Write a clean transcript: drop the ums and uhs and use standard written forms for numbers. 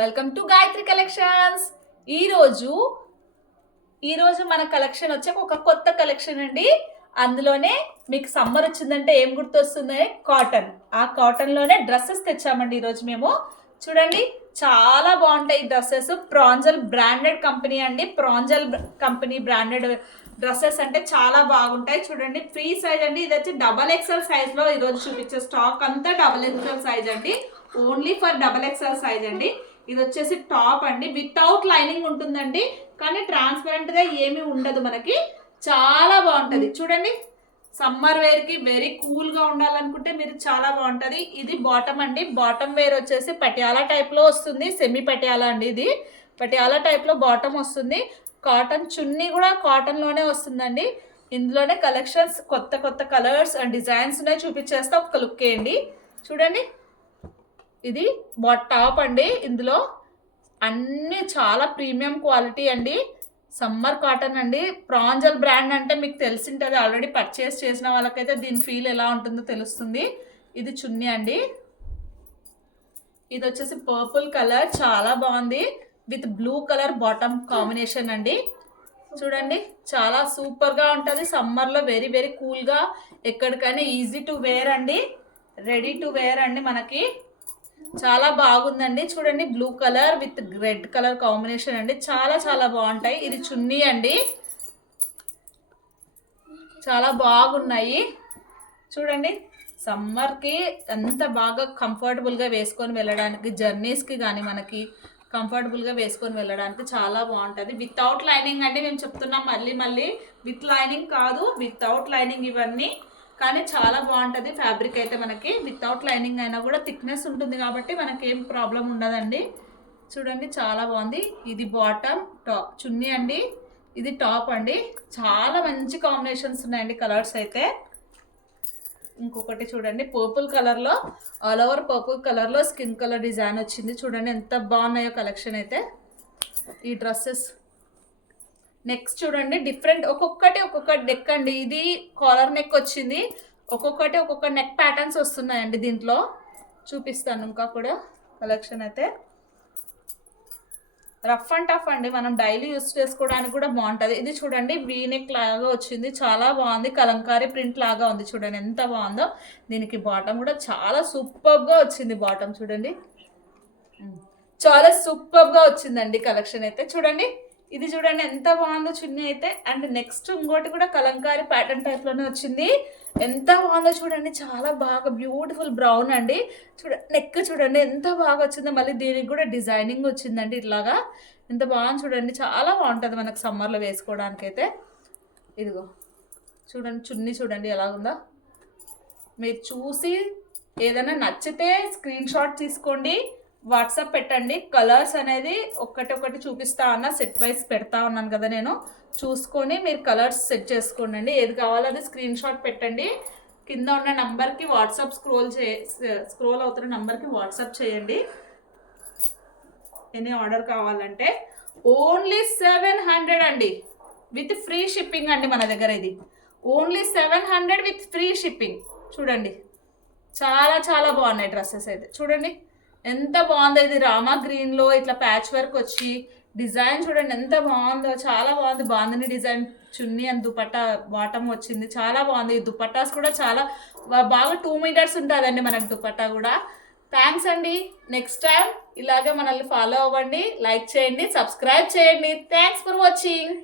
Welcome to Gayatri collections. ఈరోజు ఈరోజు మన కలెక్షన్ వచ్చే ఒక కొత్త కలెక్షన్ అండి. అందులోనే మీకు సమ్మర్ వచ్చిందంటే ఏం గుర్తొస్తుంది? కాటన్. ఆ కాటన్లోనే డ్రెస్సెస్ తెచ్చామండి ఈరోజు మేము. చూడండి, చాలా బాగుంటాయి డ్రెస్సెస్. ప్రాంజల్ బ్రాండెడ్ కంపెనీ అండి. ప్రాంజల్ కంపెనీ బ్రాండెడ్ డ్రెస్సెస్ అంటే చాలా బాగుంటాయి. చూడండి, ఫ్రీ సైజ్ అండి. ఇది వచ్చి XXL సైజ్లో ఈరోజు చూపించే స్టాక్ అంతా XXL సైజ్ అండి. ఓన్లీ ఫర్ XXL సైజ్ అండి. ఇది వచ్చేసి టాప్ అండి, వితౌట్ లైనింగ్ ఉంటుందండి. కానీ ట్రాన్స్పరెంట్ గా ఏమీ ఉండదు మనకి. చాలా బాగుంటది. చూడండి, సమ్మర్ వేర్ కి వెరీ కూల్ గా ఉండాలనుకుంటే మీరు చాలా బాగుంటది. ఇది బాటమ్ అండి. బాటమ్ వేర్ వచ్చేసి పటియాలా టైప్ లో వస్తుంది. సెమీ పటియాలా అండి. ఇది పటియాలా టైప్ లో బాటమ్ వస్తుంది. కాటన్ చున్నీ కూడా కాటన్ లోనే వస్తుందండి. ఇందులోనే కలెక్షన్స్ కొత్త కొత్త కలర్స్ అండ్ డిజైన్స్ ఉన్నాయి. చూపించేస్తే ఒక లుక్ వేయండి. చూడండి, ఇది టాప్ అండి. ఇందులో అన్ని చాలా ప్రీమియం క్వాలిటీ అండి. సమ్మర్ కాటన్ అండి. ప్రాంజల్ బ్రాండ్ అంటే మీకు తెలిసింటుంది. ఆల్రెడీ పర్చేస్ చేసిన వాళ్ళకైతే దీని ఫీల్ ఎలా ఉంటుందో తెలుస్తుంది. ఇది చున్నీ అండి. ఇది వచ్చేసి పర్పుల్ కలర్, చాలా బాగుంది. With blue colour bottom combination అండి. చూడండి, చాలా సూపర్గా ఉంటుంది. సమ్మర్లో వెరీ వెరీ కూల్గా ఎక్కడికైనా ఈజీ టు వేర్ అండి. రెడీ టు వేర్ అండి. మనకి చాలా బాగుందండి. చూడండి, blue colour with red colour combination అండి. చాలా చాలా బాగుంటాయి. ఇది చున్నీ అండి. చాలా బాగున్నాయి. చూడండి, సమ్మర్కి ఎంత బాగా కంఫర్టబుల్గా వేసుకొని వెళ్ళడానికి, జర్నీస్కి కానీ మనకి కంఫర్టబుల్గా వేసుకొని వెళ్ళడానికి చాలా బాగుంటుంది. వితౌట్ లైనింగ్ అండి. మేము చెప్తున్నాం మళ్ళీ మళ్ళీ, విత్ లైనింగ్ కాదు, వితౌట్ లైనింగ్ ఇవన్నీ. కానీ చాలా బాగుంటుంది ఫ్యాబ్రిక్ అయితే. మనకి వితౌట్ లైనింగ్ అయినా కూడా థిక్నెస్ ఉంటుంది కాబట్టి మనకి ఏం ప్రాబ్లం ఉండదండి. చూడండి, చాలా బాగుంది. ఇది బాటమ్, టాప్ చున్నీ అండి. ఇది టాప్ అండి. చాలా మంచి కాంబినేషన్స్ ఉన్నాయండి కలర్స్ అయితే. ఇంకొకటి చూడండి, పర్పుల్ కలర్లో, ఆల్ ఓవర్ పర్పుల్ కలర్లో స్కిన్ కలర్ డిజైన్ వచ్చింది. చూడండి ఎంత బాగున్నాయో కలెక్షన్ అయితే ఈ డ్రెస్సెస్. నెక్స్ట్ చూడండి, డిఫరెంట్ ఒక్కొక్క నెక్ అండి. ఇది కాలర్ నెక్ వచ్చింది. ఒక్కొక్క నెక్ ప్యాటర్న్స్ వస్తున్నాయండి దీంట్లో. చూపిస్తాను ఇంకా కూడా కలెక్షన్ అయితే. రఫ్ అండ్ టఫ్ అండి, మనం డైలీ యూస్ చేసుకోవడానికి కూడా బాగుంటుంది. ఇది చూడండి, వీ నెక్ లాగా వచ్చింది. చాలా బాగుంది. కలంకారీ ప్రింట్ లాగా ఉంది. చూడండి ఎంత బాగుందో. దీనికి బాటమ్ కూడా చాలా సూపర్గా వచ్చింది. బాటమ్ చూడండి, చాలా సూపర్గా వచ్చిందండి కలెక్షన్ అయితే. చూడండి, ఇది చూడండి ఎంత బాగుందో చున్నీ అయితే. అండ్ నెక్స్ట్ ఇంకోటి కూడా కలంకారీ ప్యాటర్న్ టైప్లోనే వచ్చింది. ఎంత బాగుందో చూడండి. చాలా బాగా బ్యూటిఫుల్ బ్రౌన్ అండి. నెక్ చూడండి ఎంత బాగా వచ్చిందో. మళ్ళీ దీనికి కూడా డిజైనింగ్ వచ్చిందండి ఇట్లాగా. ఎంత బాగుంది చూడండి. చాలా బాగుంటుంది మనకు సమ్మర్లో వేసుకోవడానికి అయితే. ఇదిగో చూడండి, చున్నీ చూడండి ఎలాగుందో. మీరు చూసి ఏదైనా నచ్చితే స్క్రీన్ షాట్ తీసుకోండి, వాట్సాప్ పెట్టండి. కలర్స్ అనేది ఒక్కటి చూపిస్తా అన్న, సెట్ వైజ్ పెడతా ఉన్నాను కదా నేను. చూసుకొని మీరు కలర్స్ సెట్ చేసుకోండి. ఏది కావాలో అది స్క్రీన్ షాట్ పెట్టండి. కింద ఉన్న నంబర్కి వాట్సాప్ స్క్రోల్ అవుతున్న నంబర్కి వాట్సాప్ చేయండి. ఎనీ ఆర్డర్ కావాలంటే. ఓన్లీ 700 అండి, విత్ ఫ్రీ షిప్పింగ్ అండి మన దగ్గర. ఇది ఓన్లీ 700 విత్ ఫ్రీ షిప్పింగ్. చూడండి, చాలా చాలా బాగున్నాయి డ్రెస్సెస్ అయితే. చూడండి ఎంత బాగుందో. ఇది రామా గ్రీన్లో ఇట్లా ప్యాచ్ వర్క్ వచ్చి డిజైన్ చూడండి ఎంత బాగుందో. చాలా బాగుంది. Bandhani design chunni and dupatta bottom వచ్చింది. చాలా బాగుంది. ఈ దుపట్టాస్ కూడా చాలా బాగా 2 మీటర్స్ ఉంటుందండి మనకు దుపట్టా కూడా. థ్యాంక్స్ అండి. నెక్స్ట్ టైం ఇలాగే మనల్ని ఫాలో అవ్వండి, లైక్ చేయండి, సబ్స్క్రైబ్ చేయండి. Thanks for watching.